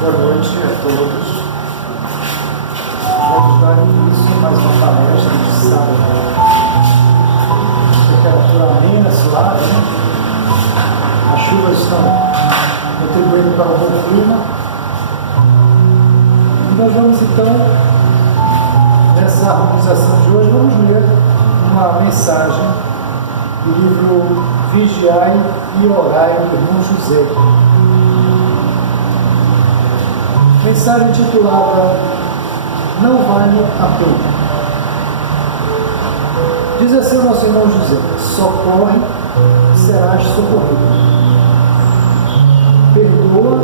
Boa noite a todos. Vamos dar início a mais uma palestra de sábado. Temperatura amena, suave, né? As chuvas estão contribuindo para o bom clima. E nós vamos então, nessa harmonização de hoje, vamos ler uma mensagem do livro Vigiai e Orai do irmão José. Mensagem titulada Não Vale a Pena. Diz assim o nosso irmão José: socorre, serás socorrido. Perdoa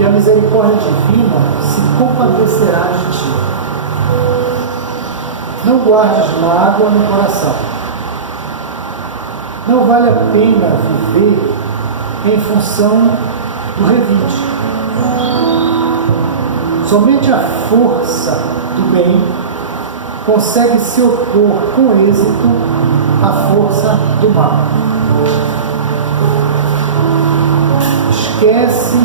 e a misericórdia divina se compadecerá de ti. Não guardes mágoa no coração. Não vale a pena viver em função do revide. Somente a força do bem consegue se opor com êxito à força do mal. Esquece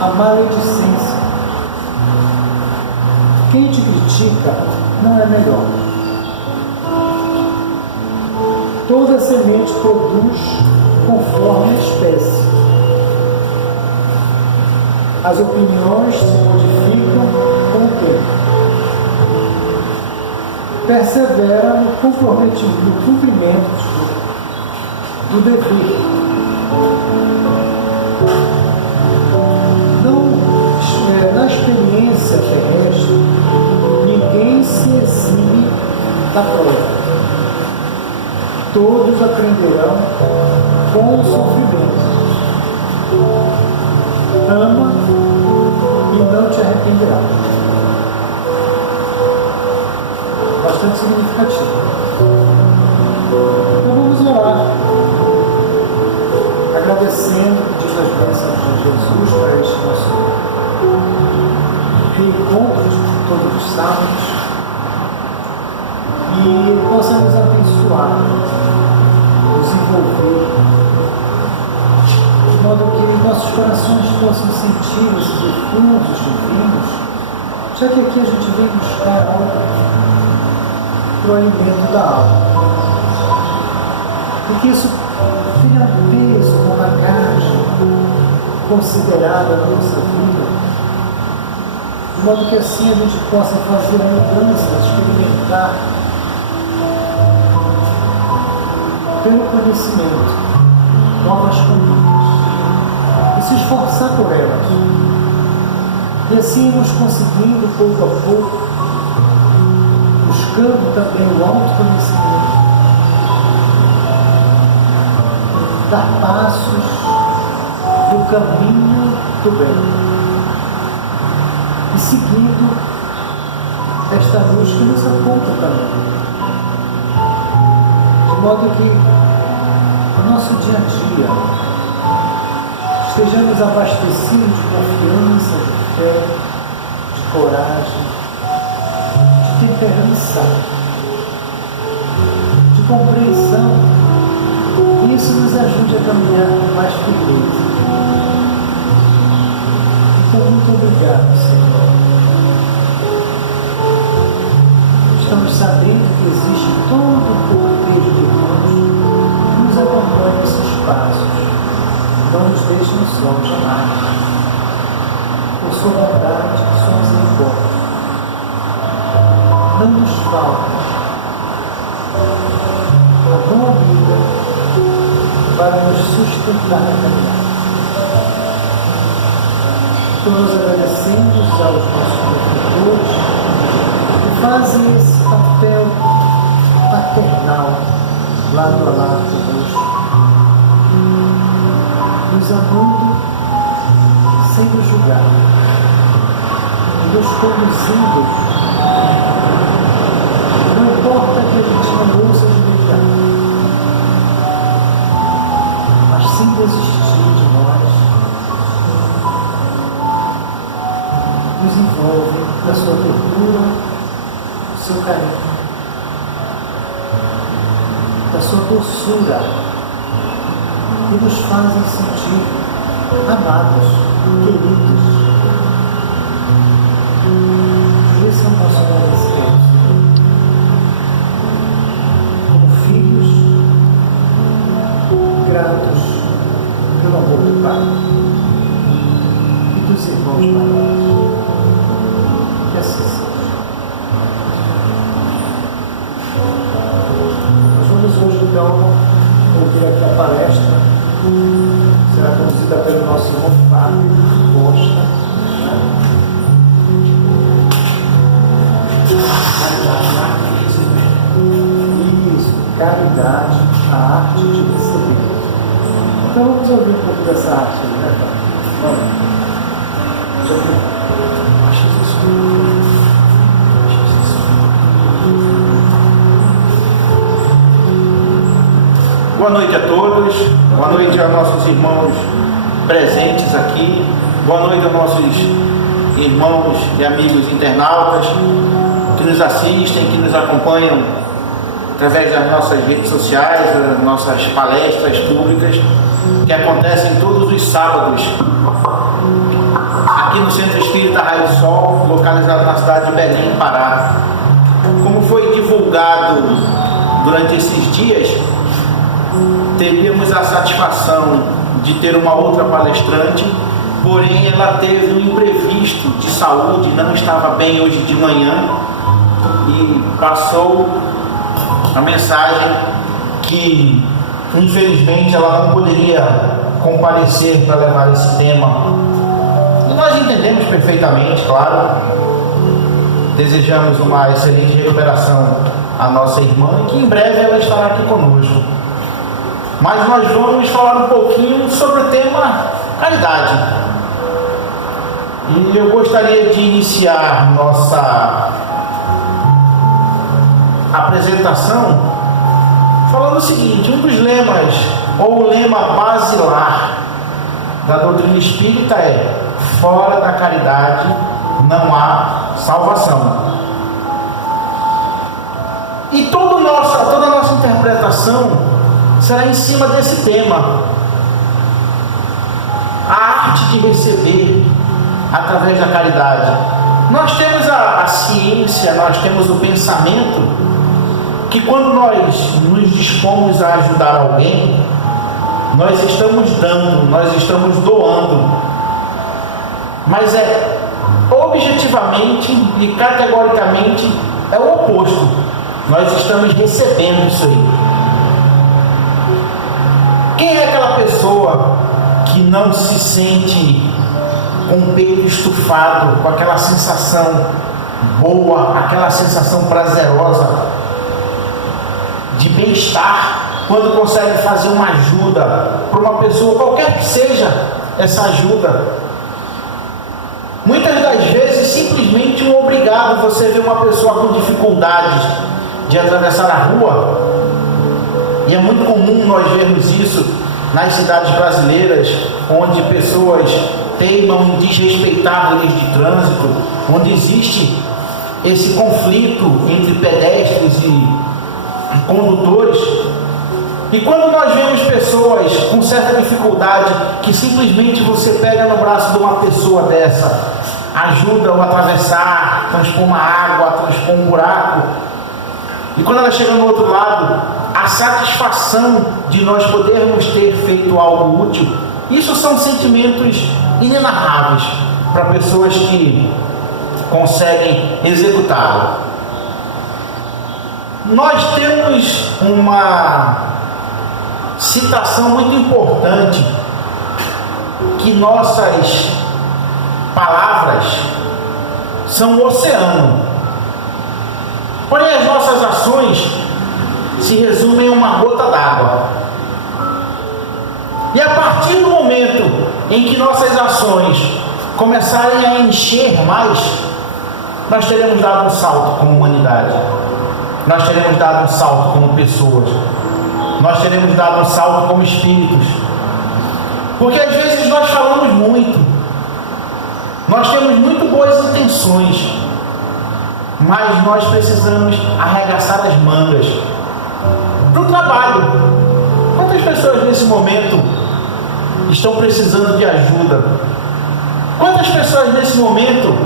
a maledicência. Quem te critica não é melhor. Toda semente produz conforme a espécie. As opiniões se modificam com o tempo. Persevera no cumprimento do dever. Na experiência terrestre, ninguém se exime da prova. Todos aprenderão com o sofrimento. Ama e não te arrependerá. Bastante significativo. Então vamos orar, agradecendo, pedindo as bênçãos de Jesus para este nosso reencontro de todos os sábados, e Ele possa nos abençoar, nos envolver, de modo que nossos corações possam sentir esses eflutos divinos, já que aqui a gente vem buscar algo para o alimento da alma. E que isso tenha peso, uma bagagem considerada na nossa vida, de modo que assim a gente possa fazer a mudança, experimentar pelo conhecimento novas condutas e se esforçar por elas, e assim irmos conseguindo pouco a pouco, buscando também o autoconhecimento, dar passos no caminho do bem e seguindo esta luz que nos aponta o caminho, de modo que no nosso dia a dia estejamos abastecidos de confiança, de fé, de coragem, de temperança, de compreensão, e isso nos ajude a caminhar com mais firmeza. Então, muito obrigado, Senhor. Estamos sabendo que existe todo o cortejo de irmãos que nos acompanha nesses passos. Não nos deixem sós jamais. Por sua bondade, sua misericórdia, não nos falta a boa vida para nos sustentar na caminhada. Então nós agradecemos aos nossos professores que fazem esse papel paternal lado a lado conosco, nos amando sem nos julgar, nos conduzindo. Não importa que a gente não ouça de imediato, mas sem desistir de nós, nos envolve na sua ternura, no seu carinho, da sua doçura, e nos fazem sentir amados, queridos, gratos pelo amor do Pai e dos irmãos maiores. Que assim seja. Nós vamos hoje então ouvir aqui a palestra. Será conduzida pelo nosso irmão Fábio Costa. Isso, caridade, a arte de receber. Então vamos ouvir um pouco dessa arte aí, né, Fábio? Vamos ouvir. Boa noite a todos, boa noite aos nossos irmãos presentes aqui, boa noite aos nossos irmãos e amigos internautas que nos assistem, que nos acompanham através das nossas redes sociais, das nossas palestras públicas que acontecem todos os sábados aqui no Centro Espírita Raio do Sol, localizado na cidade de Belém, Pará. Como foi divulgado durante esses dias, teríamos a satisfação de ter uma outra palestrante, porém ela teve um imprevisto de saúde, não estava bem hoje de manhã e passou a mensagem que infelizmente ela não poderia comparecer para levar esse tema. E nós entendemos perfeitamente, claro, desejamos uma excelente recuperação à nossa irmã e que em breve ela estará aqui conosco. Mas nós vamos falar um pouquinho sobre o tema caridade. E eu gostaria de iniciar nossa apresentação falando o seguinte: um dos lemas, ou o lema basilar da doutrina espírita é: fora da caridade não há salvação. E toda a nossa interpretação será em cima desse tema. A arte de receber através da caridade. Nós temos a ciência, nós temos o pensamento que quando nós nos dispomos a ajudar alguém, nós estamos dando, nós estamos doando. Mas objetivamente e categoricamente é o oposto. Nós estamos recebendo isso aí. Quem é aquela pessoa que não se sente com o peito estufado, com aquela sensação boa, aquela sensação prazerosa de bem-estar, quando consegue fazer uma ajuda para uma pessoa, qualquer que seja essa ajuda? Muitas das vezes, simplesmente um obrigado. Você vê uma pessoa com dificuldades de atravessar a rua, e é muito comum nós vermos isso nas cidades brasileiras, onde pessoas teimam em desrespeitar leis de trânsito, onde existe esse conflito entre pedestres e condutores. E quando nós vemos pessoas com certa dificuldade, que simplesmente você pega no braço de uma pessoa dessa, ajuda-o a atravessar, transpor uma água, transpor um buraco, e quando ela chega no outro lado, a satisfação de nós podermos ter feito algo útil, isso são sentimentos inenarráveis para pessoas que conseguem executá-lo. Nós temos uma citação muito importante, que nossas palavras são o oceano, porém as nossas ações se resumem em uma gota d'água. E a partir do momento em que nossas ações começarem a encher mais, nós teremos dado um salto como humanidade, nós teremos dado um salto como pessoas, nós teremos dado um salto como espíritos. Porque às vezes nós falamos muito, nós temos muito boas intenções, mas nós precisamos arregaçar as mangas para o trabalho. Quantas pessoas nesse momento estão precisando de ajuda? Quantas pessoas nesse momento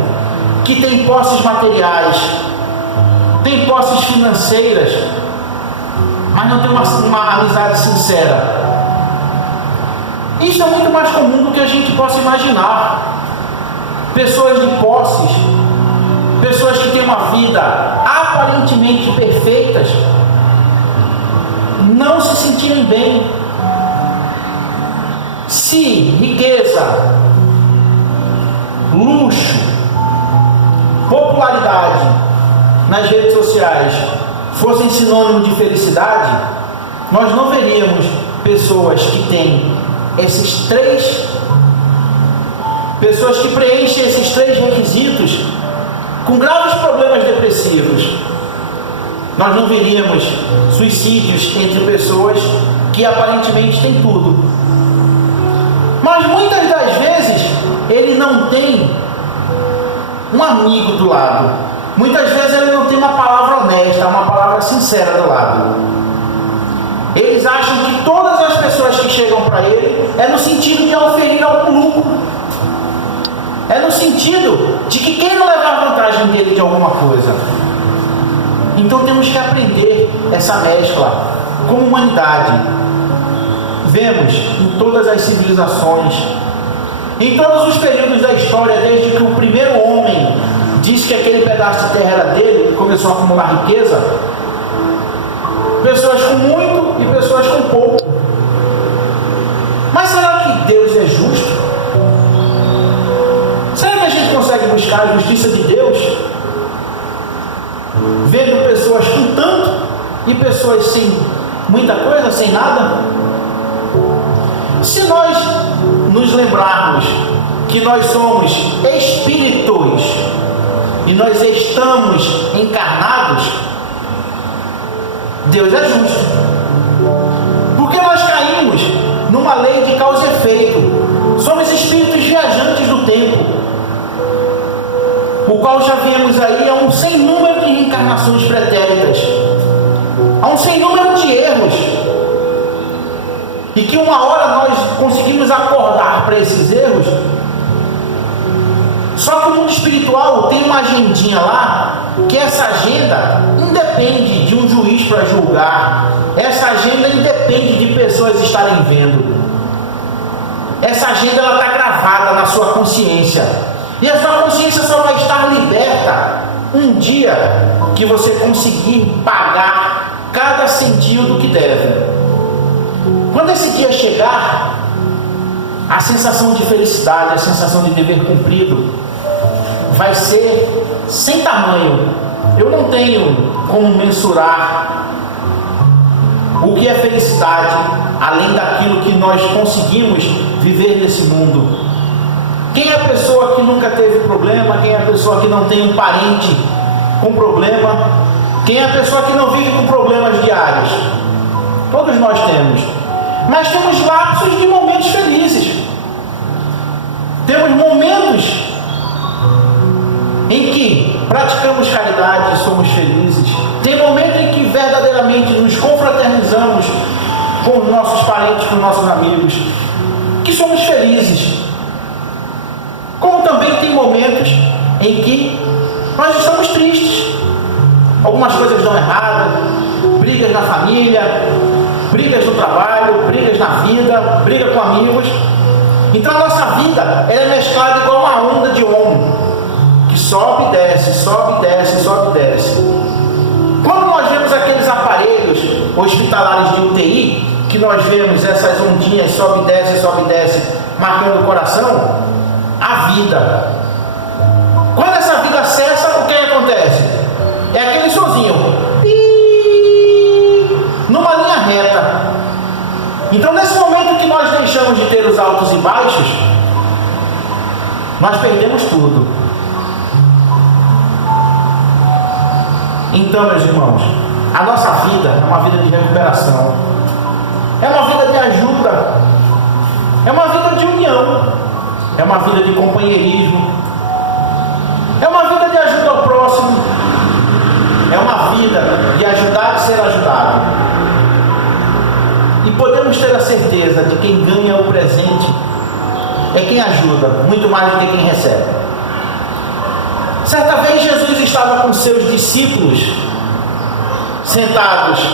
que têm posses materiais, têm posses financeiras, mas não tem uma amizade sincera? Isso é muito mais comum do que a gente possa imaginar. Pessoas de posses, pessoas que têm uma vida aparentemente perfeitas, não se sentirem bem. Se riqueza, luxo, popularidade nas redes sociais fossem sinônimo de felicidade, nós não veríamos pessoas que têm pessoas que preenchem esses 3 requisitos com graves problemas depressivos. Nós não veríamos suicídios entre pessoas que aparentemente têm tudo. Mas muitas das vezes ele não tem um amigo do lado. Muitas vezes ele não tem uma palavra honesta, uma palavra sincera do lado. Eles acham que todas as pessoas que chegam para ele é no sentido de oferir algum lucro. É no sentido de que queiram levar vantagem dele de alguma coisa. Então temos que aprender essa mescla como humanidade. Vemos em todas as civilizações, em todos os períodos da história, desde que o primeiro homem disse que aquele pedaço de terra era dele e começou a acumular riqueza, pessoas com muito e pessoas com pouco. Mas será que Deus é justo? Será que a gente consegue buscar a justiça de Deus vendo pessoas com tanto e pessoas sem muita coisa, sem nada? Se nós nos lembrarmos que nós somos espíritos e nós estamos encarnados, Deus é justo. Porque nós caímos numa lei de causa e efeito. Somos espíritos viajantes do tempo, o qual já vemos aí a um sem número de reencarnações pretéritas, a um sem número de erros, e que uma hora nós conseguimos acordar para esses erros. Só que o mundo espiritual tem uma agendinha lá, que essa agenda independe de um juiz para julgar, essa agenda independe de pessoas estarem vendo, essa agenda ela está gravada na sua consciência, e a sua consciência só vai estar liberta um dia que você conseguir pagar cada centavo que deve. Quando esse dia chegar, a sensação de felicidade, a sensação de dever cumprido vai ser sem tamanho. Eu não tenho como mensurar o que é felicidade, além daquilo que nós conseguimos viver nesse mundo. Quem é a pessoa que nunca teve problema? Quem é a pessoa que não tem um parente com problema? Quem é a pessoa que não vive com problemas diários? Todos nós temos. Mas temos lapsos de momentos felizes. Temos momentos em que praticamos caridade e somos felizes. Tem momento em que verdadeiramente nos confraternizamos com os nossos parentes, com os nossos amigos, que somos felizes. Como também tem momentos em que nós estamos tristes. Algumas coisas dão errado, brigas na família, brigas no trabalho, brigas na vida, briga com amigos. Então a nossa vida ela é mesclada igual uma onda de onda, que sobe e desce, sobe e desce, sobe e desce. Quando nós vemos aqueles aparelhos hospitalares de UTI, que nós vemos essas ondinhas sobe e desce, marcando o coração, a vida. Quando essa vida cessa, o que acontece? É aquele sozinho, numa linha reta. Então, nesse momento que nós deixamos de ter os altos e baixos, nós perdemos tudo. Então, meus irmãos, a nossa vida é uma vida de recuperação, é uma vida de ajuda, é uma vida de união, é uma vida de companheirismo, é uma vida de ajuda ao próximo, é uma vida de ajudar e ser ajudado. E podemos ter a certeza de quem ganha o presente é quem ajuda, muito mais do que quem recebe. Certa vez Jesus estava com seus discípulos sentados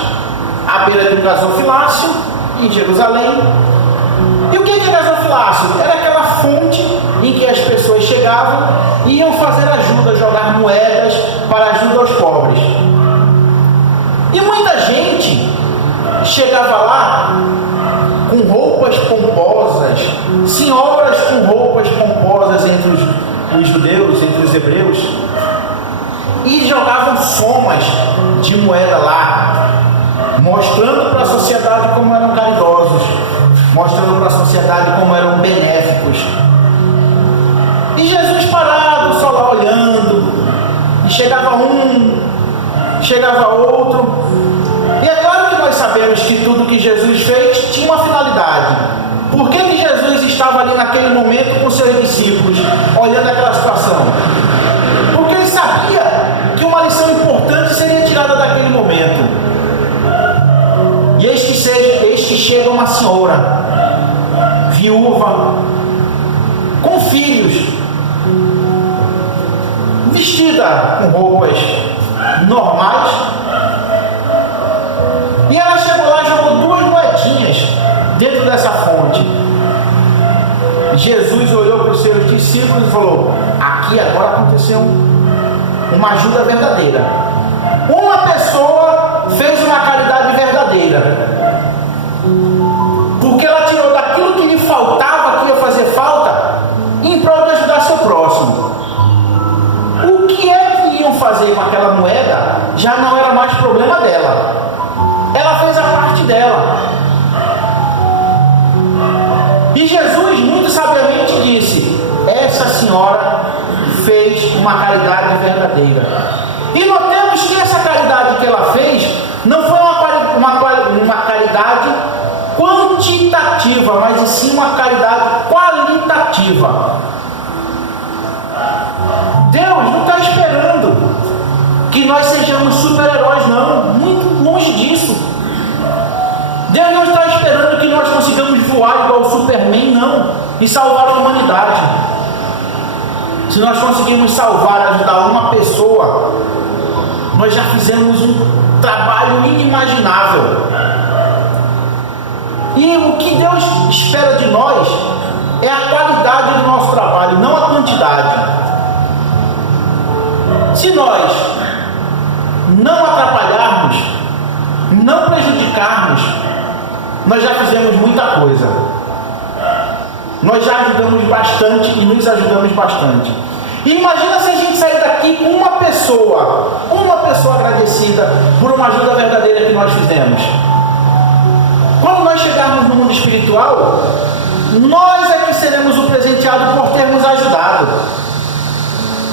à beira de um gasofilácio em Jerusalém, E o que é gasofilácio? Era aquela fonte em que as pessoas chegavam e iam fazer ajuda, jogar moedas para ajuda aos pobres. E muita gente chegava lá com roupas pomposas, senhoras com roupas pomposas entre os judeus, entre os hebreus, e jogavam somas de moeda lá, mostrando para a sociedade como eram caridosos, mostrando para a sociedade como eram benéficos. E Jesus parado, só lá olhando, e chegava um, chegava outro. E é claro que nós sabemos que tudo que Jesus fez tinha uma finalidade. Por que Jesus estava ali naquele momento com seus discípulos, olhando aquela situação? Porque ele sabia que uma lição importante seria tirada daquele momento. E eis que chega uma senhora, viúva, com filhos, vestida com roupas normais, e ela chegou lá e jogou 2 moedinhas dentro dessa fonte. Jesus olhou para os seus discípulos e falou: aqui agora aconteceu uma ajuda verdadeira. Uma pessoa fez uma caridade verdadeira, porque ela tirou daquilo que lhe faltava, que ia fazer falta, em prol de ajudar seu próximo. O que é que iam fazer com aquela moeda já não era mais problema dela. Ela fez a parte dela. E Jesus muito sabiamente disse: essa senhora fez uma caridade verdadeira. E notemos que essa caridade que ela fez não foi uma caridade quantitativa, mas e sim uma caridade qualitativa. Deus não está esperando que nós sejamos super-heróis, não. Muito longe disso. Deus não está esperando que nós consigamos voar igual o Superman, não, e salvar a humanidade. Se nós conseguirmos salvar, ajudar uma pessoa, nós já fizemos um trabalho inimaginável. E o que Deus espera de nós é a qualidade do nosso trabalho, não a quantidade. Se nós não atrapalharmos, não prejudicarmos, nós já fizemos muita coisa. Nós já ajudamos bastante e nos ajudamos bastante. E imagina se a gente sair daqui com uma pessoa agradecida por uma ajuda verdadeira que nós fizemos. Quando nós chegarmos no mundo espiritual, nós é que seremos o presenteado por termos ajudado.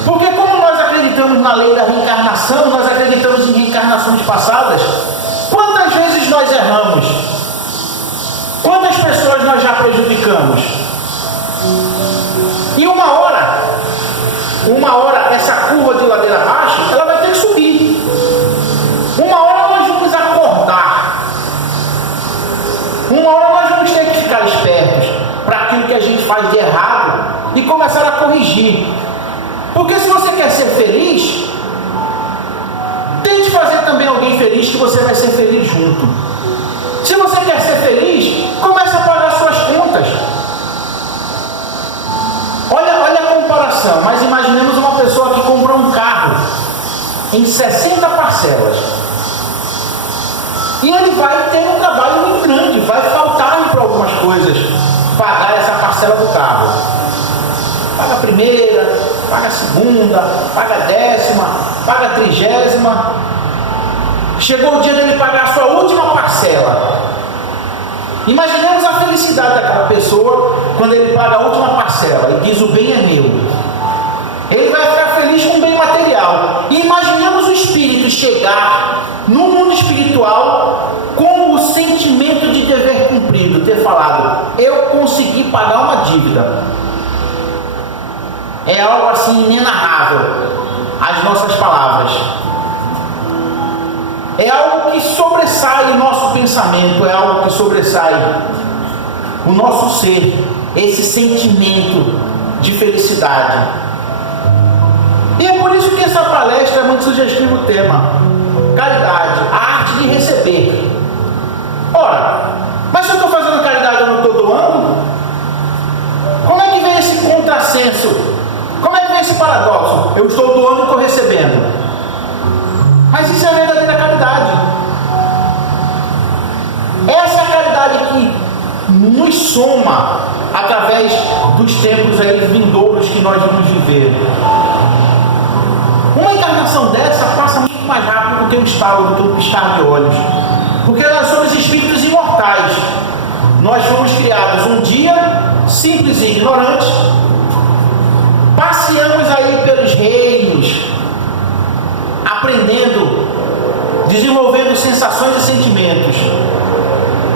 Porque como nós acreditamos na lei da reencarnação, nós acreditamos em reencarnações passadas, quantas vezes nós erramos? Quantas pessoas nós já prejudicamos? E uma hora essa curva de ladeira abaixo, ela vai ter que subir. Uma hora nós vamos acordar. Uma hora nós vamos ter que ficar espertos para aquilo que a gente faz de errado e começar a corrigir. Porque se você quer ser feliz, tente fazer também alguém feliz, que você vai ser feliz junto. Se você quer ser feliz, comece a pagar suas contas. Olha a comparação, mas imaginemos uma pessoa que compra um carro em 60 parcelas. E ele vai ter um trabalho muito grande, vai faltar para algumas coisas pagar essa parcela do carro. Paga a primeira, paga a segunda, paga a 10ª, paga a 30ª. Chegou o dia dele pagar a sua última parcela. Imaginemos a felicidade daquela pessoa quando ele paga a última parcela e diz: o bem é meu. Ele vai ficar feliz com o bem material. E imaginemos o espírito chegar no mundo espiritual com o sentimento de dever cumprido, ter falado: eu consegui pagar uma dívida. É algo assim inenarrável, as nossas palavras. É algo que sobressai o nosso pensamento, é algo que sobressai o nosso ser, esse sentimento de felicidade. E é por isso que essa palestra é muito sugestiva, o tema: caridade, a arte de receber. Ora, mas se eu estou fazendo caridade, eu não estou doando? esse paradoxo? Eu estou doando e estou recebendo. Mas isso é a verdadeira caridade. Essa é a caridade que nos soma através dos tempos aí vindouros que nós vamos viver. Uma encarnação dessa passa muito mais rápido do que um estalo, do que um piscar de olhos. Porque nós somos espíritos imortais. Nós fomos criados um dia, simples e ignorantes. Passeamos aí pelos reinos, aprendendo, desenvolvendo sensações e sentimentos.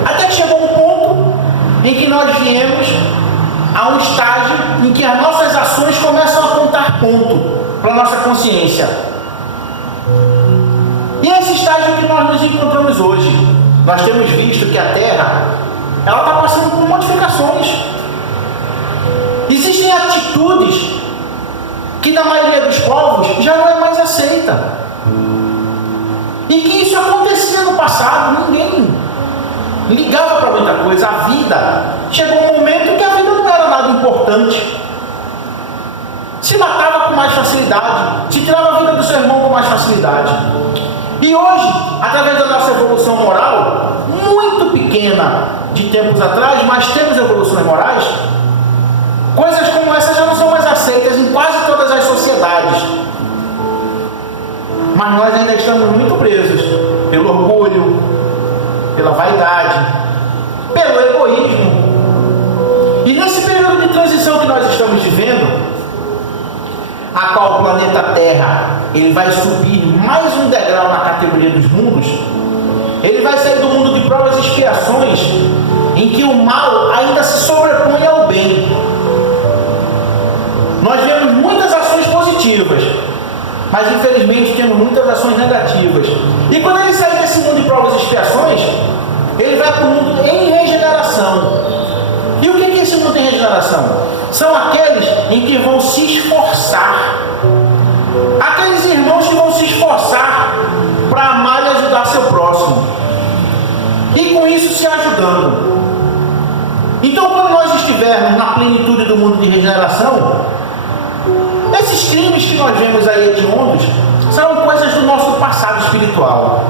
Até que chegou um ponto em que nós viemos a um estágio em que as nossas ações começam a contar ponto para a nossa consciência. E esse estágio que nós nos encontramos hoje, nós temos visto que a Terra, ela está passando por modificações. Existem atitudes que na maioria dos povos já não é mais aceita. E que isso acontecia no passado, ninguém ligava para muita coisa. A vida, chegou um momento que a vida não era nada importante. Se matava com mais facilidade, se tirava a vida do seu irmão com mais facilidade. E hoje, através da nossa evolução moral, muito pequena de tempos atrás, mas temos evoluções morais, coisas como essa já não são mais aceitas em quase todas as sociedades. Mas nós ainda estamos muito presos pelo orgulho, pela vaidade, pelo egoísmo. E nesse período de transição que nós estamos vivendo, a qual o planeta Terra ele vai subir mais um degrau na categoria dos mundos, ele vai sair do mundo de provas e expiações, em que o mal ainda se sobrepõe ao bem. Nós vemos muitas ações positivas, mas infelizmente temos muitas ações negativas. E quando ele sair desse mundo de provas e expiações, ele vai para o mundo em regeneração. E o que é esse mundo em regeneração? São aqueles em que vão se esforçar, aqueles irmãos que vão se esforçar para amar e ajudar seu próximo, e com isso se ajudando. Então, quando nós estivermos na plenitude do mundo de regeneração, esses crimes que nós vemos aí hediondos são coisas do nosso passado espiritual.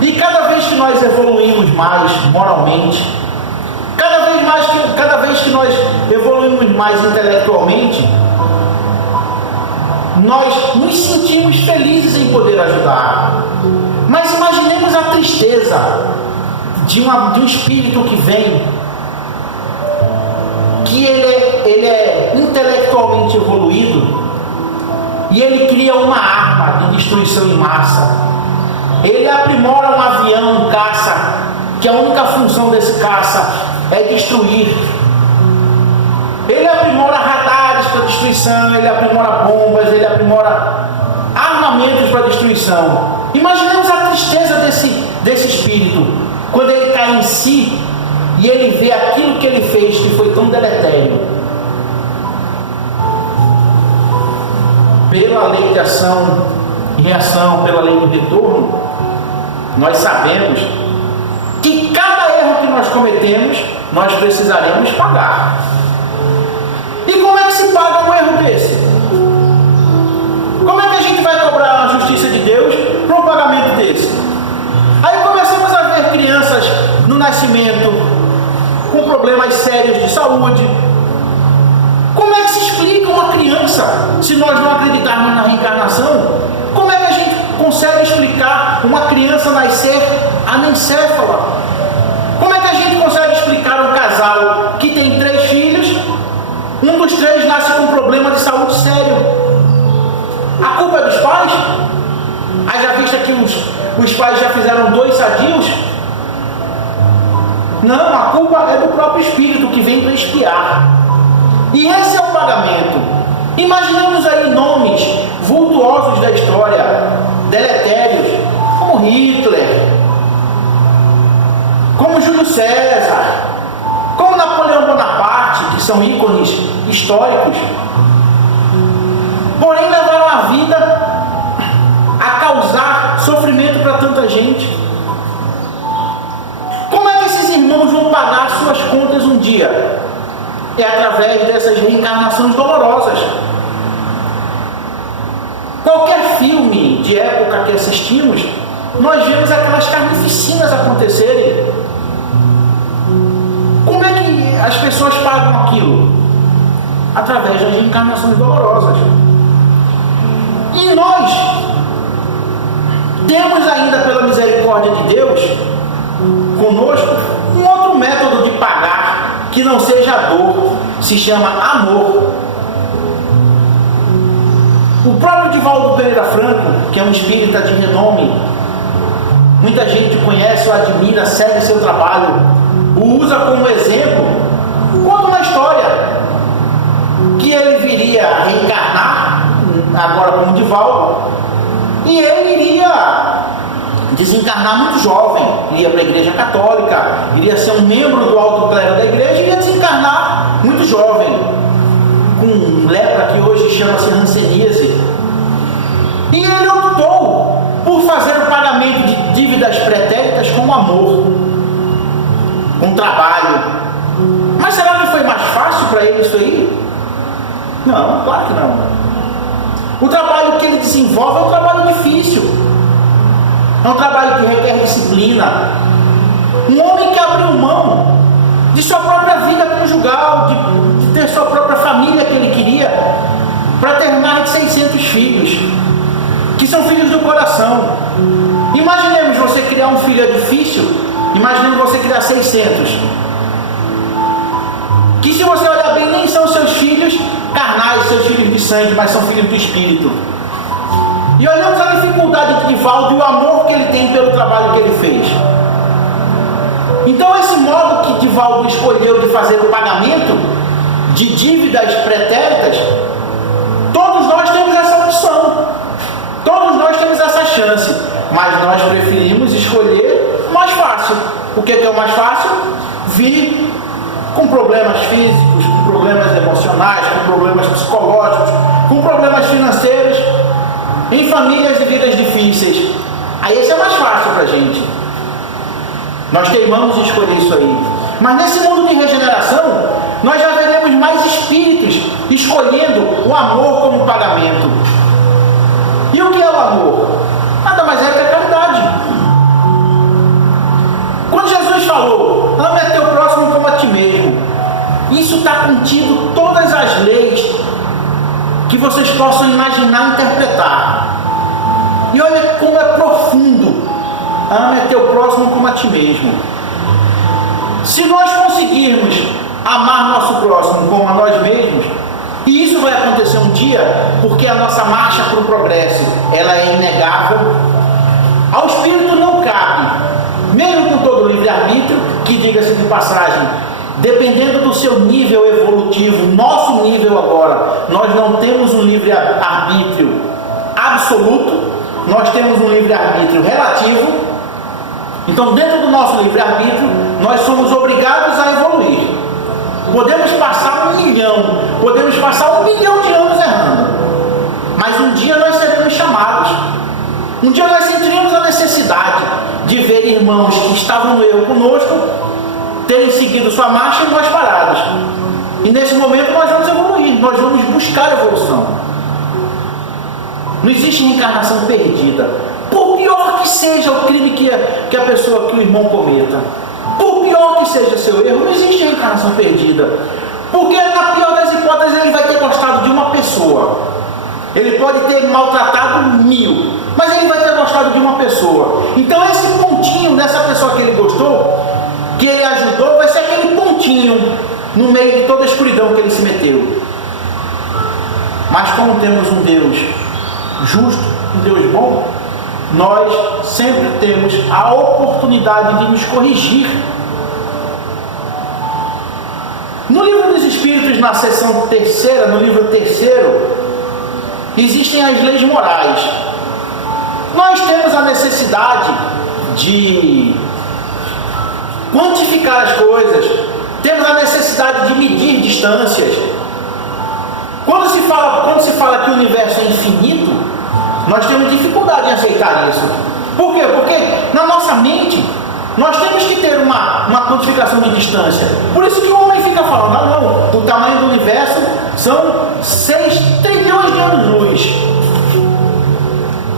E cada vez que nós evoluímos mais moralmente, cada vez que nós evoluímos mais intelectualmente, nós nos sentimos felizes em poder ajudar. Mas imaginemos a tristeza de um espírito que vem, que ele é intelectualmente evoluído, e ele cria uma arma de destruição em massa. Ele aprimora um avião, um caça, que a única função desse caça é destruir. Ele aprimora radares para destruição, ele aprimora bombas, ele aprimora armamentos para destruição. Imaginemos a tristeza desse espírito, quando ele cai em si e ele vê aquilo que ele fez que foi tão deletério. Pela lei de ação e reação, pela lei do retorno, nós sabemos que cada erro que nós cometemos, nós precisaremos pagar. E como é que se paga um erro desse? Como é que a gente vai cobrar a justiça de Deus para um pagamento desse? Aí começamos a ver crianças no nascimento com problemas sérios de saúde. Como é que se explica uma criança se nós não acreditarmos na reencarnação? Como é que a gente consegue explicar uma criança nascer anencéfala? Como é que a gente consegue explicar um casal que tem 3 filhos, um dos 3 nasce com um problema de saúde sério? A culpa é dos pais? Haja vista que os pais já fizeram 2 sadios? Não, a culpa é do próprio espírito que vem para expiar. E esse é o pagamento. Imaginamos aí nomes vultuosos da história, deletérios, como Hitler, como Júlio César, como Napoleão Bonaparte, que são ícones históricos, porém levaram a vida a causar sofrimento para tanta gente. Como é que esses irmãos vão pagar suas contas um dia? é através dessas reencarnações dolorosas. Qualquer filme de época que assistimos, nós vemos aquelas carnificinas acontecerem. Como é que as pessoas pagam aquilo? Através das reencarnações dolorosas. E nós temos ainda, pela misericórdia de Deus conosco, um outro método de pagar que não seja dor, se chama amor. O próprio Divaldo Pereira Franco, que é um espírita de renome, muita gente conhece, o admira, segue seu trabalho, o usa como exemplo, conta uma história que ele viria a reencarnar agora como Divaldo, e ele iria desencarnar muito jovem, iria para a igreja católica, iria ser um membro do alto clero da igreja e ia desencarnar muito jovem, com lepra que hoje chama-se hanseníase. E ele optou por fazer o pagamento de dívidas pretéritas com amor, com trabalho. Mas será que foi mais fácil para ele isso aí? Não, claro que não. O trabalho que ele desenvolve é um trabalho difícil, é um trabalho que requer disciplina. Um homem que abriu mão de sua própria vida conjugal, de ter sua própria família que ele queria, para ter mais de 600 filhos, que são filhos do coração. Imaginemos você criar um filho é difícil, imaginemos você criar 600, que, se você olhar bem, nem são seus filhos carnais, seus filhos de sangue, mas são filhos do Espírito. E olhamos a dificuldade de Divaldo e o amor que ele tem pelo trabalho que ele fez. Então, esse modo que Divaldo escolheu de fazer o pagamento de dívidas pretéritas, todos nós temos essa opção, todos nós temos essa chance, mas nós preferimos escolher o mais fácil. O que é o mais fácil? Vir com problemas físicos, com problemas emocionais, com problemas psicológicos, com problemas financeiros, em famílias e vidas difíceis. Aí esse é mais fácil para a gente. Nós teimamos em escolher isso aí. Mas nesse mundo de regeneração, nós já veremos mais espíritos escolhendo o amor como pagamento. E o que é o amor? Nada mais é que a caridade. Quando Jesus falou, ame a teu próximo como a ti mesmo, isso está contido todas as leis que vocês possam imaginar e interpretar. E olha como é profundo. Ame a teu próximo como a ti mesmo. Se nós conseguirmos amar nosso próximo como a nós mesmos, e isso vai acontecer um dia, porque a nossa marcha para o progresso, ela é inegável, ao espírito não cabe, mesmo com todo o livre-arbítrio, que, diga-se de passagem, dependendo do seu nível evolutivo, nosso nível agora, nós não temos um livre-arbítrio absoluto, nós temos um livre-arbítrio relativo. Então, dentro do nosso livre-arbítrio, nós somos obrigados a evoluir. Podemos passar 1 milhão, podemos passar 1 milhão de anos errando, mas um dia nós seremos chamados. Um dia nós sentiremos a necessidade de ver irmãos que estavam no erro conosco terem seguido sua marcha e nós parados. E nesse momento nós vamos evoluir, nós vamos buscar evolução. Não existe reencarnação perdida. Por pior que seja o crime que a pessoa, que o irmão cometa, por pior que seja seu erro, não existe reencarnação perdida. Porque na pior das hipóteses ele vai ter gostado de uma pessoa. Ele pode ter maltratado 1000, mas ele vai ter gostado de uma pessoa. Então esse pontinho dessa pessoa que ele gostou, que ele ajudou, vai ser aquele pontinho no meio de toda a escuridão que ele se meteu. Mas como temos um Deus justo, um Deus bom, nós sempre temos a oportunidade de nos corrigir. No livro dos Espíritos, na seção 3ª, no livro 3º, existem as leis morais. Nós temos a necessidade de quantificar as coisas, temos a necessidade de medir distâncias. Quando se fala que o universo é infinito, nós temos dificuldade em aceitar isso. Por quê? Porque na nossa mente Nós temos que ter uma quantificação de distância. Por isso que o homem fica falando, não, o tamanho do universo são 6 trilhões de anos-luz.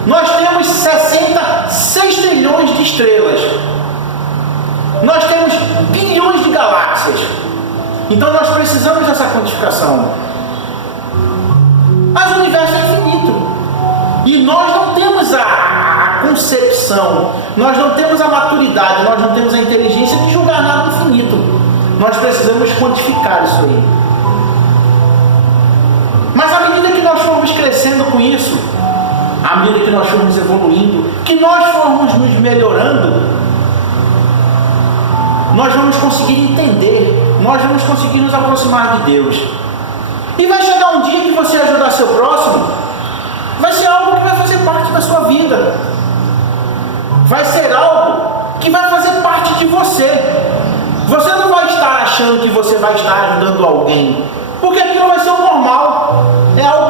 Nós temos 6 trilhões de estrelas. Nós temos bilhões de galáxias. Então nós precisamos dessa quantificação. Mas o universo é infinito. E nós não temos a concepção, nós não temos a maturidade, nós não temos a inteligência de julgar nada infinito. Nós precisamos quantificar isso aí. Mas à medida que nós formos crescendo com isso, à medida que nós formos evoluindo, que nós formos nos melhorando, nós vamos conseguir entender, nós vamos conseguir nos aproximar de Deus. E vai chegar um dia que você ajudar seu próximo, vai ser algo que vai fazer parte da sua vida. Vai ser algo que vai fazer parte de você. Você não vai estar achando que você vai estar ajudando alguém, porque aquilo vai ser o normal,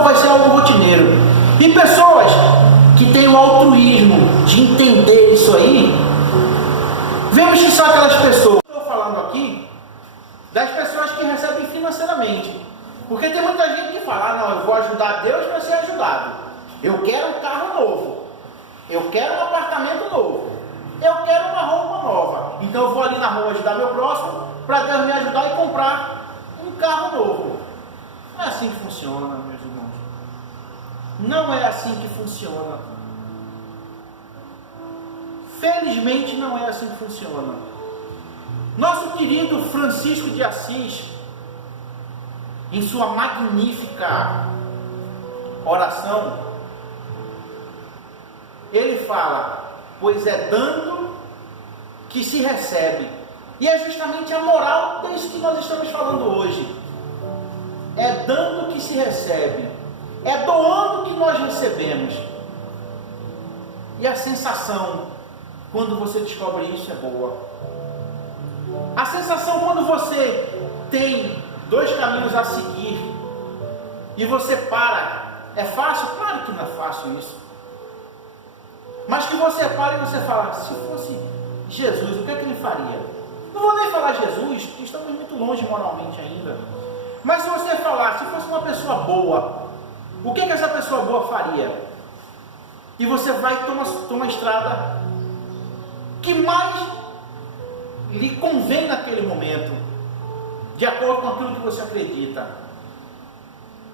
vai ser algo rotineiro. E pessoas que têm o altruísmo de entender isso aí, vemos que são aquelas pessoas. Estou falando aqui das pessoas que recebem financeiramente, porque tem muita gente que fala, não, eu vou ajudar Deus para ser ajudado. Eu quero um carro novo, eu quero um apartamento novo, eu quero uma roupa nova, então eu vou ali na rua ajudar meu próximo para Deus me ajudar e comprar um carro novo. Não é assim que funciona, meus irmãos. Não é assim que funciona. Felizmente não é assim que funciona. Nosso querido Francisco de Assis, em sua magnífica oração, ele fala, pois é dando que se recebe. E é justamente a moral disso que nós estamos falando hoje. É dando que se recebe. É doando que nós recebemos. E a sensação, quando você descobre isso, é boa. A sensação quando você tem 2 caminhos a seguir e você para, é fácil? Claro que não é fácil isso. Mas que você para e você fala, se fosse Jesus, o que é que ele faria? Não vou nem falar Jesus, porque estamos muito longe moralmente ainda. Mas se você falar, se fosse uma pessoa boa, o que é que essa pessoa boa faria? E você vai e toma a estrada que mais lhe convém naquele momento, de acordo com aquilo que você acredita.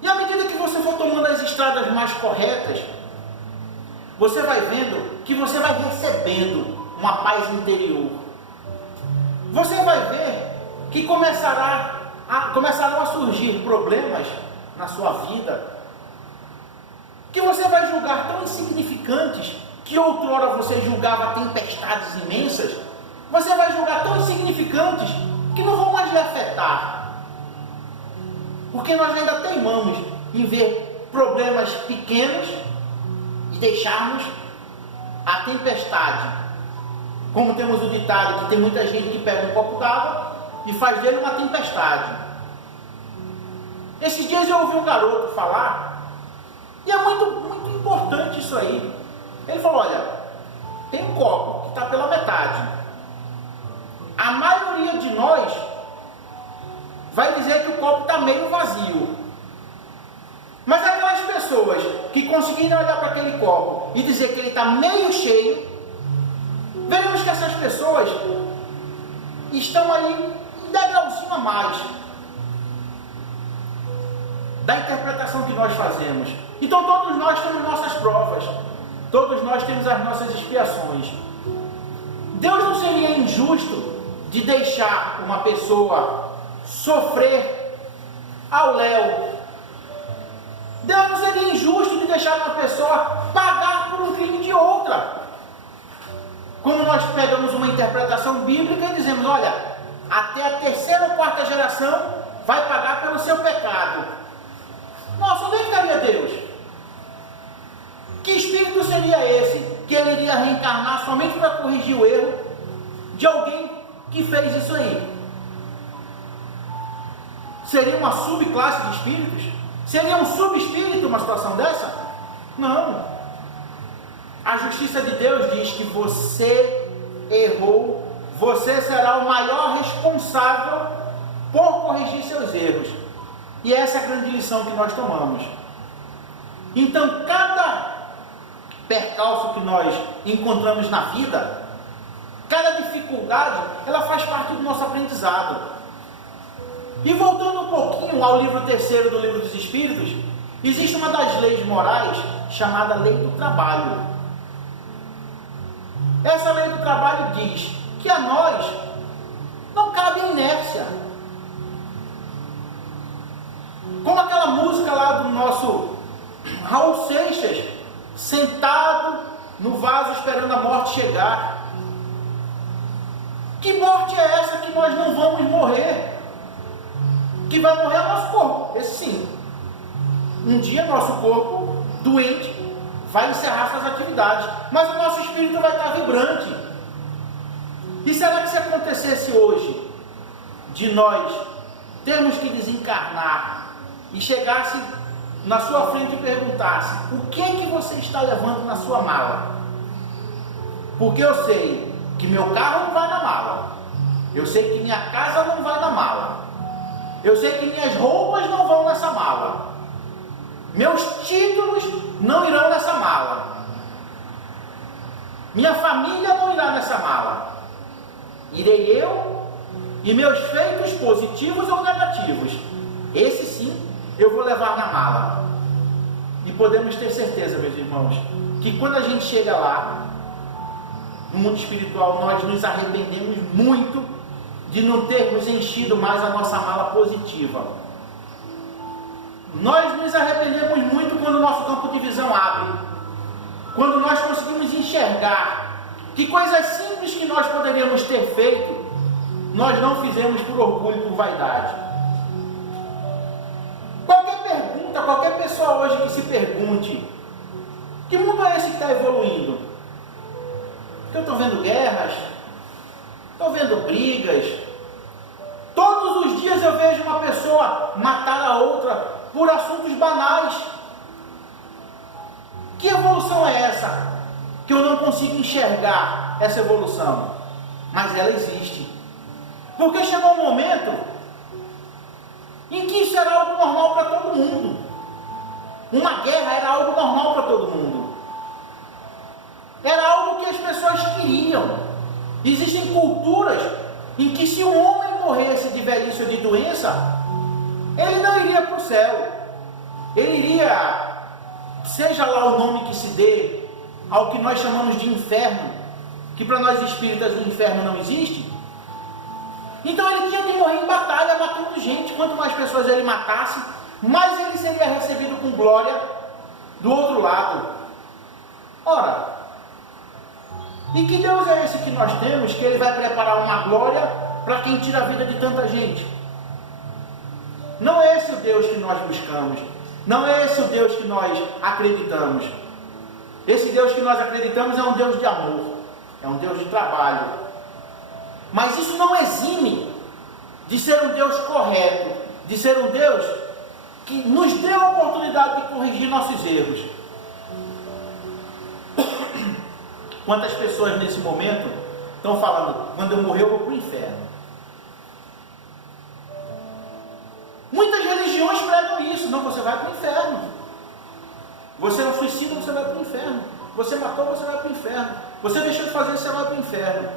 E à medida que você for tomando as estradas mais corretas, você vai vendo que você vai recebendo uma paz interior. Você vai ver que começarão a surgir problemas na sua vida que você vai julgar tão insignificantes, que outrora você julgava tempestades imensas, você vai julgar tão insignificantes que não vão mais lhe afetar. Porque nós ainda teimamos em ver problemas pequenos e deixarmos a tempestade. Como temos o ditado que tem muita gente que pega um copo d'água e faz dele uma tempestade. Esses dias eu ouvi um garoto falar, e é muito importante isso aí. Ele falou, olha, tem um copo que está pela metade. A maioria de nós vai dizer que o copo está meio vazio. Mas aquelas pessoas que conseguirem olhar para aquele copo e dizer que ele está meio cheio, veremos que essas pessoas estão aí um degrauzinho a mais da interpretação que nós fazemos. Então todos nós temos nossas provas, todos nós temos as nossas expiações. Deus não seria injusto de deixar uma pessoa sofrer ao léu. Deus não seria injusto de deixar uma pessoa pagar por um crime de outra. Quando nós pegamos uma interpretação bíblica e dizemos, olha, até a 3ª ou 4ª geração vai pagar pelo seu pecado. Nossa, onde é que estaria Deus? Que espírito seria esse que ele iria reencarnar somente para corrigir o erro de alguém que fez isso aí? Seria uma subclasse de espíritos? Seria um subespírito uma situação dessa? Não. A justiça de Deus diz que você errou você será o maior responsável por corrigir seus erros. E essa é a grande lição que nós tomamos. Então, cada percalço que nós encontramos na vida, cada dificuldade, ela faz parte do nosso aprendizado. E voltando um pouquinho ao livro 3º do Livro dos Espíritos, existe uma das leis morais chamada Lei do Trabalho. Essa Lei do Trabalho diz que a nós não cabe a inércia. Como aquela música lá do nosso Raul Seixas, sentado no vaso esperando a morte chegar. Que morte é essa que nós não vamos morrer? Que vai morrer o nosso corpo, esse sim. Um dia nosso corpo, doente, vai encerrar suas atividades, mas o nosso espírito vai estar vibrante. E será que se acontecesse hoje, de nós termos que desencarnar, e chegasse na sua frente e perguntasse: o que é que você está levando na sua mala? Porque eu sei que meu carro não vai na mala, eu sei que minha casa não vai na mala, eu sei que minhas roupas não vão nessa mala, meus títulos não irão nessa mala, minha família não irá nessa mala, irei eu e meus feitos positivos ou negativos, esse sim eu vou levar na mala. E podemos ter certeza, meus irmãos, que quando a gente chega lá, no mundo espiritual, nós nos arrependemos muito de não termos enchido mais a nossa mala positiva. Nós nos arrependemos muito quando o nosso campo de visão abre, quando nós conseguimos enxergar que coisas simples que nós poderíamos ter feito, nós não fizemos por orgulho, por vaidade. Qualquer pessoa hoje que se pergunte: que mundo é esse que está evoluindo? Porque eu estou vendo guerras, estou vendo brigas, todos os dias eu vejo uma pessoa matar a outra por assuntos banais. Que evolução é essa? Que eu não consigo enxergar essa evolução, mas ela existe. Porque chegou um momento em que isso era algo normal para todo mundo. Uma guerra era algo normal para todo mundo. Era algo que as pessoas queriam. Existem culturas em que se um homem morresse de velhice ou de doença, ele não iria para o céu. Ele iria, seja lá o nome que se dê, ao que nós chamamos de inferno, que para nós espíritas o inferno não existe. Então ele tinha que morrer em batalha, matando gente. Quanto mais pessoas ele matasse, mais ele seria recebido com glória do outro lado. Ora, e que Deus é esse que nós temos, que ele vai preparar uma glória para quem tira a vida de tanta gente? Não é esse o Deus que nós buscamos, não é esse o Deus que nós acreditamos. Esse Deus que nós acreditamos é um Deus de amor, é um Deus de trabalho. Mas isso não exime de ser um Deus correto, de ser um Deus que nos dê a oportunidade de corrigir nossos erros. Quantas pessoas nesse momento estão falando: quando eu morrer eu vou para o inferno? Muitas religiões pregam isso: não, você vai para o inferno. Você é um suicida, você vai para o inferno. Você matou, você vai para o inferno. Você deixou de fazer, você vai para o inferno.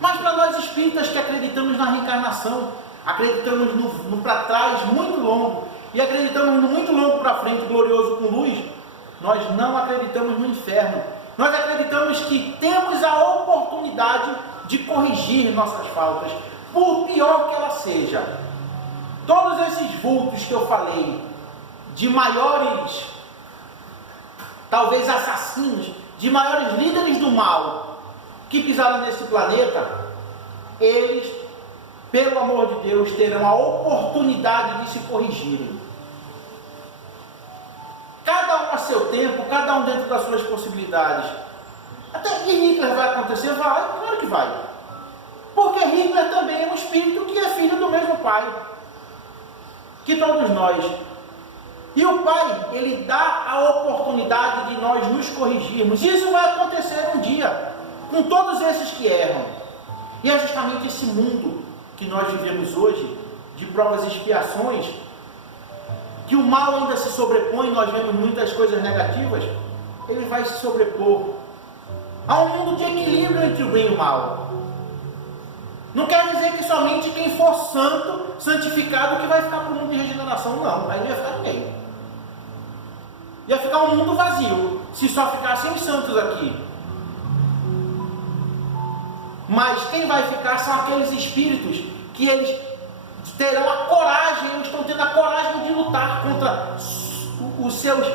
Mas para nós espíritas que acreditamos na reencarnação, acreditamos no para trás muito longo, e acreditamos no muito longo para frente, glorioso com luz, nós não acreditamos no inferno. Nós acreditamos que temos a oportunidade de corrigir nossas faltas, por pior que ela seja. Todos esses vultos que eu falei, de maiores, talvez assassinos, de maiores líderes do mal, que pisaram nesse planeta, eles, pelo amor de Deus, terão a oportunidade de se corrigirem. Cada um a seu tempo, cada um dentro das suas possibilidades. Até que Hitler vai acontecer? Vai, claro que vai. Porque Hitler também é um espírito que é filho do mesmo pai que todos nós. E o pai, ele dá a oportunidade de nós nos corrigirmos. E isso vai acontecer um dia com todos esses que erram. E é justamente esse mundo que nós vivemos hoje, de provas e expiações, que o mal ainda se sobrepõe, nós vemos muitas coisas negativas, ele vai se sobrepor a um mundo de equilíbrio entre o bem e o mal. Não quer dizer que somente quem for santo, santificado, que vai ficar para o mundo de regeneração, não. Aí não ia ficar ninguém. Ia ficar um mundo vazio, se só ficassem os santos aqui. Mas quem vai ficar são aqueles espíritos que eles terão a coragem, eles estão tendo a coragem de lutar contra os seus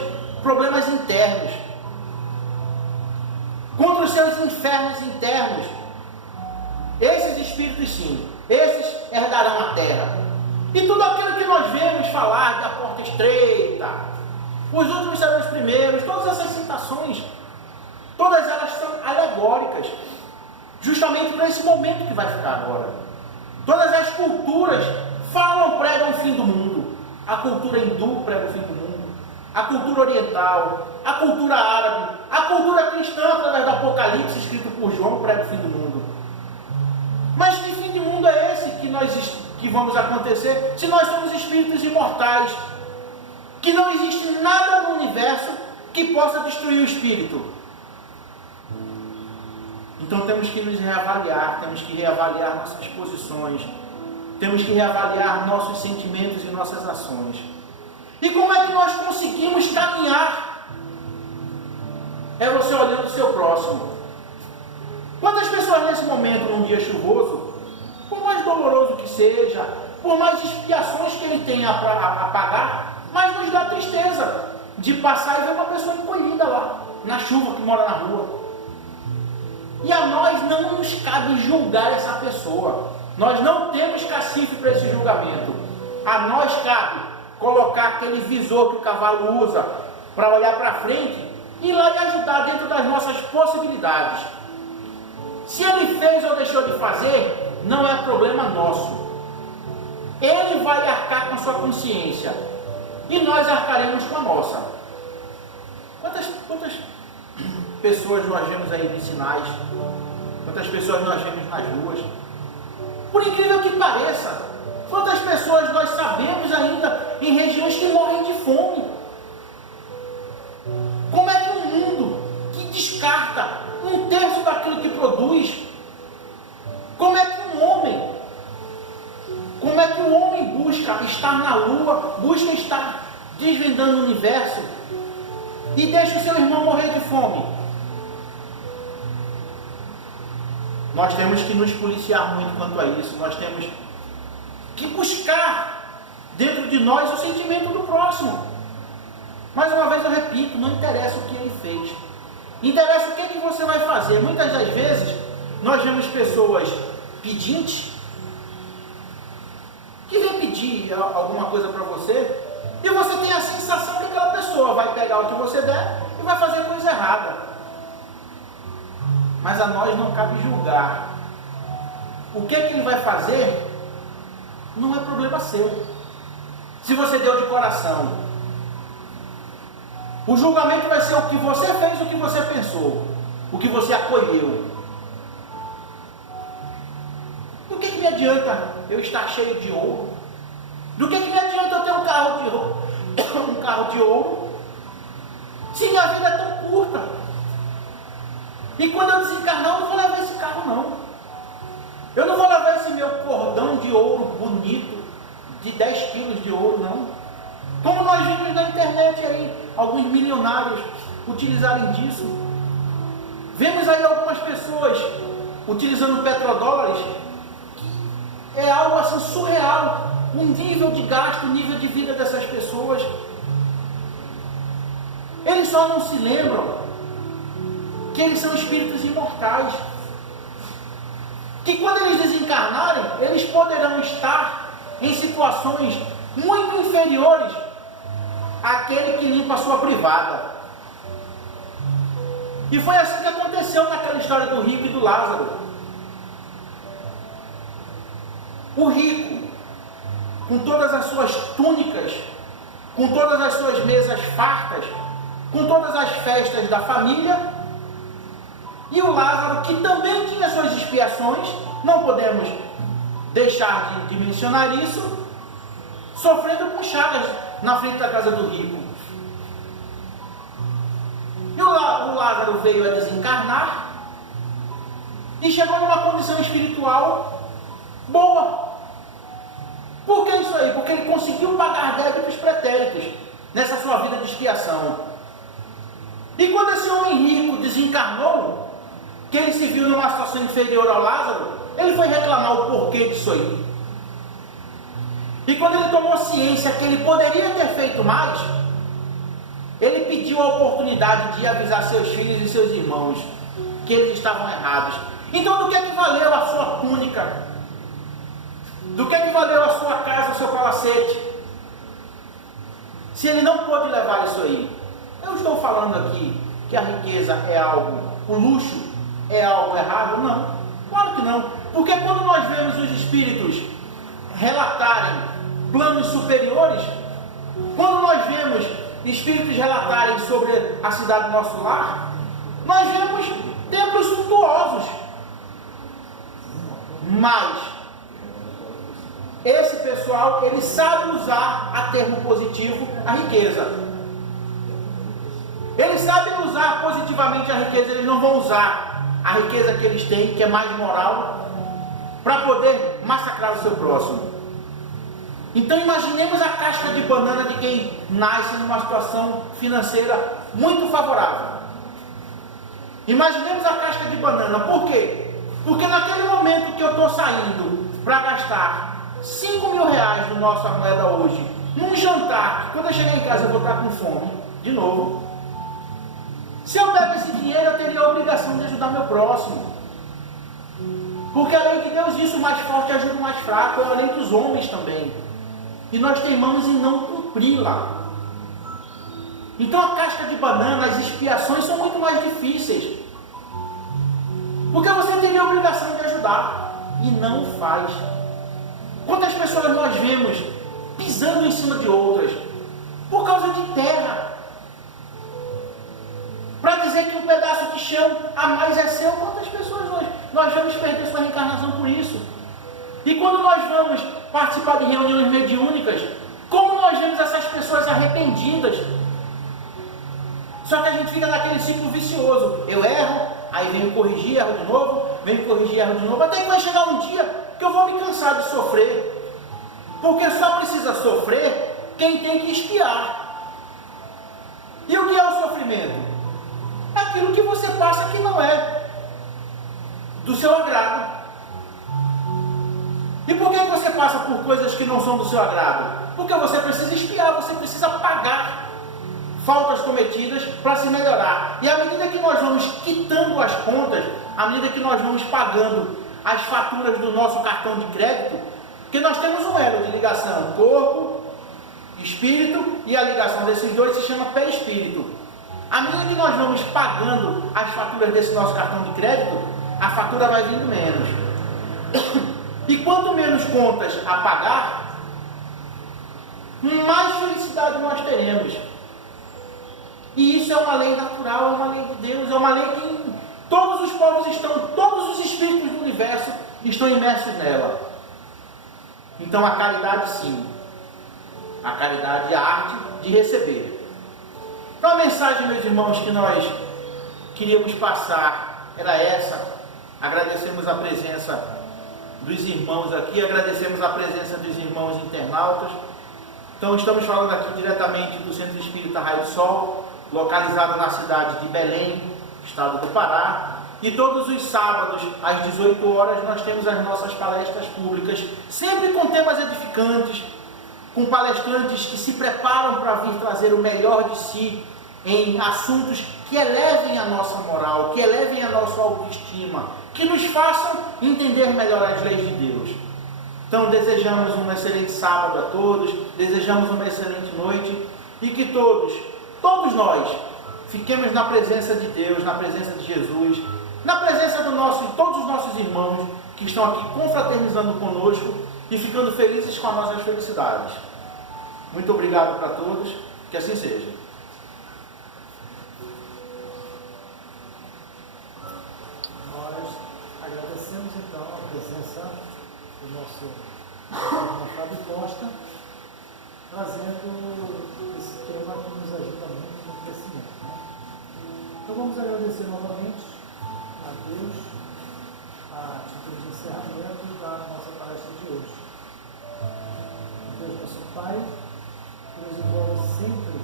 problemas internos, contra os seus infernos internos. Esses espíritos sim, esses herdarão a terra. E tudo aquilo que nós vemos falar da porta estreita, os últimos serão os primeiros, todas essas citações, todas elas são alegóricas, justamente para esse momento que vai ficar agora. Todas as culturas pregam o fim do mundo. A cultura hindu prega o fim do mundo, a cultura oriental, a cultura árabe, a cultura cristã, através do Apocalipse, escrito por João, prega o fim do mundo. Mas que fim de mundo é esse que vamos acontecer se nós somos espíritos imortais? Que não existe nada no universo que possa destruir o espírito. Então temos que nos reavaliar, temos que reavaliar nossas posições, temos que reavaliar nossos sentimentos e nossas ações. E como é que nós conseguimos caminhar? É você olhando o seu próximo. Quantas pessoas nesse momento, num dia chuvoso, por mais doloroso que seja, por mais expiações que ele tenha a pagar, mas nos dá tristeza de passar e ver uma pessoa encolhida lá, na chuva, que mora na rua. E a nós não nos cabe julgar essa pessoa. Nós não temos cacife para esse julgamento. A nós cabe colocar aquele visor que o cavalo usa para olhar para frente e ir lá e ajudar dentro das nossas possibilidades. Se ele fez ou deixou de fazer, não é problema nosso. Ele vai arcar com a sua consciência e nós arcaremos com a nossa. Quantas pessoas nós vemos aí de sinais? Quantas pessoas nós vemos nas ruas? Por incrível que pareça, quantas pessoas nós sabemos ainda em regiões que morrem de fome? Como é que um mundo que descarta 1/3 daquilo que produz, como é que o homem busca estar na lua, busca estar desvendando o universo e deixa o seu irmão morrer de fome? Nós temos que nos policiar muito quanto a isso. Nós temos que buscar dentro de nós o sentimento do próximo. Mais uma vez eu repito, não interessa o que ele fez, interessa o que você vai fazer. Muitas das vezes nós vemos pessoas pedintes que vem pedir alguma coisa para você e você tem a sensação que aquela pessoa vai pegar o que você der e vai fazer coisa errada. Mas a nós não cabe julgar. O que ele vai fazer não é problema seu. Se você deu de coração, o julgamento vai ser o que você fez, o que você pensou, o que você acolheu. Do que me adianta eu estar cheio de ouro? Do que me adianta eu ter um carro de ouro, se minha vida é tão curta? E quando eu desencarnar, eu não vou levar esse carro, não. Eu não vou levar esse meu cordão de ouro bonito, de 10 quilos de ouro, não. Como nós vimos na internet aí, alguns milionários utilizarem disso. Vemos aí algumas pessoas utilizando petrodólares. É algo assim surreal. O nível de gasto, o nível de vida dessas pessoas. Eles só não se lembram que eles são espíritos imortais, que quando eles desencarnarem, eles poderão estar em situações muito inferiores àquele que limpa a sua privada. E foi assim que aconteceu naquela história do rico e do Lázaro. O rico, com todas as suas túnicas, com todas as suas mesas fartas, com todas as festas da família, e o Lázaro, que também tinha suas expiações, não podemos deixar de mencionar isso, sofrendo com chagas na frente da casa do rico. E o Lázaro veio a desencarnar e chegou numa condição espiritual boa. Por que isso aí? Porque ele conseguiu pagar débitos pretéritos nessa sua vida de expiação. E quando esse homem rico desencarnou, que ele se viu numa situação inferior ao Lázaro, ele foi reclamar o porquê disso aí. E quando ele tomou ciência que ele poderia ter feito mais, ele pediu a oportunidade de avisar seus filhos e seus irmãos que eles estavam errados. Então, do que é que valeu a sua túnica? Do que é que valeu a sua casa, o seu palacete? Se ele não pôde levar isso aí. Eu estou falando aqui que a riqueza é algo, o luxo é algo errado? Não, claro que não. Porque quando nós vemos os espíritos relatarem planos superiores, quando nós vemos espíritos relatarem sobre a cidade do nosso lar, nós vemos templos suntuosos. Mas esse pessoal, ele sabe usar a termo positivo a riqueza. Eles sabem usar positivamente a riqueza, eles não vão usar a riqueza que eles têm, que é mais moral, para poder massacrar o seu próximo. Então imaginemos a casca de banana de quem nasce numa situação financeira muito favorável. Imaginemos a casca de banana. Por quê? Porque naquele momento que eu estou saindo para gastar 5 mil reais no nossa moeda hoje, num jantar, quando eu chegar em casa eu vou estar com fome, de novo. Se eu pego esse dinheiro, eu teria a obrigação de ajudar meu próximo. Porque a lei de Deus diz: o mais forte ajuda o mais fraco, é a lei dos homens também. E nós teimamos em não cumpri-la. Então a casca de banana, as expiações são muito mais difíceis. Porque você teria a obrigação de ajudar e não faz. Quantas pessoas nós vemos pisando em cima de outras por causa de terra? Para dizer que um pedaço de chão a mais é seu. Quantas pessoas nós vamos perder sua reencarnação por isso? E quando nós vamos participar de reuniões mediúnicas, como nós vemos essas pessoas arrependidas? Só que a gente fica naquele ciclo vicioso. Eu erro, aí venho corrigir, erro de novo, venho corrigir, erro de novo, até que vai chegar um dia que eu vou me cansar de sofrer. Porque só precisa sofrer quem tem que expiar. E o que é o sofrimento? Aquilo que você passa que não é do seu agrado. E por que você passa por coisas que não são do seu agrado? Porque você precisa expiar, você precisa pagar faltas cometidas para se melhorar. E à medida que nós vamos quitando as contas, à medida que nós vamos pagando as faturas do nosso cartão de crédito, que nós temos um elo de ligação, corpo, espírito, e a ligação desses dois se chama perispírito. À medida que nós vamos pagando as faturas desse nosso cartão de crédito, a fatura vai vindo menos. E quanto menos contas a pagar, mais felicidade nós teremos. E isso é uma lei natural, é uma lei de Deus, é uma lei que todos os povos estão, todos os espíritos do universo estão imersos nela. Então a caridade, sim. A caridade é a arte de receber. Então a mensagem, meus irmãos, que nós queríamos passar era essa. Agradecemos a presença dos irmãos aqui, agradecemos a presença dos irmãos internautas. Então estamos falando aqui diretamente do Centro Espírita Raio do Sol, localizado na cidade de Belém, estado do Pará. E todos os sábados, às 18 horas, nós temos as nossas palestras públicas, sempre com temas edificantes, com palestrantes que se preparam para vir trazer o melhor de si em assuntos que elevem a nossa moral, que elevem a nossa autoestima, que nos façam entender melhor as leis de Deus. Então desejamos um excelente sábado a todos, desejamos uma excelente noite e que todos nós, fiquemos na presença de Deus, na presença de Jesus, na presença de todos os nossos irmãos que estão aqui confraternizando conosco e ficando felizes com as nossas felicidades. Muito obrigado para todos, que assim seja. direção do nosso irmão Fábio Costa, trazendo esse tema que nos ajuda muito no crescimento. Né? Então vamos agradecer novamente a Deus a título de encerramento da nossa palestra de hoje. Deus nosso Pai, que nos envolve sempre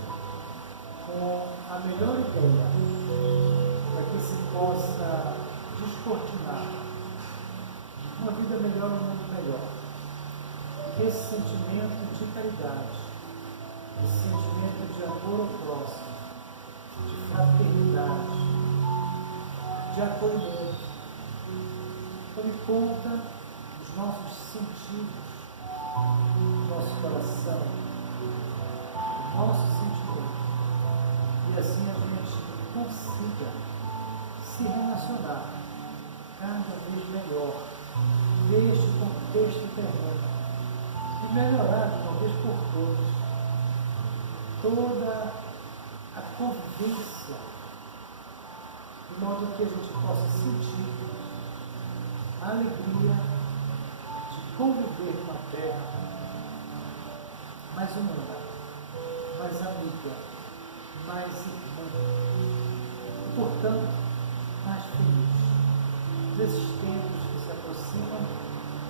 com a melhor ideia para que se possa descortinar uma vida melhor, um mundo melhor. Esse sentimento de caridade, esse sentimento de amor ao próximo, de fraternidade, de acolhimento, tome conta dos nossos sentidos, do nosso coração, do nosso sentimento, e assim a gente consiga se relacionar cada vez melhor neste contexto terreno e melhorar de uma vez por todas toda a convivência, de modo que a gente possa sentir a alegria de conviver numa terra mais humana, mais amiga, mais irmã e, portanto, mais feliz. Nesses tempos que se aproximam,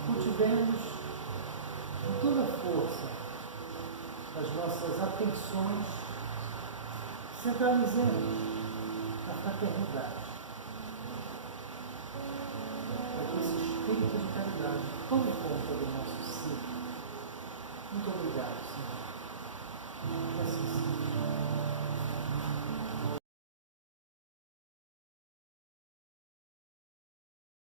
cultivemos com toda a força as nossas atenções, centralizemos na fraternidade, para que esse espírito de caridade tome conta do nosso ser. Muito obrigado, Senhor. Que assim seja.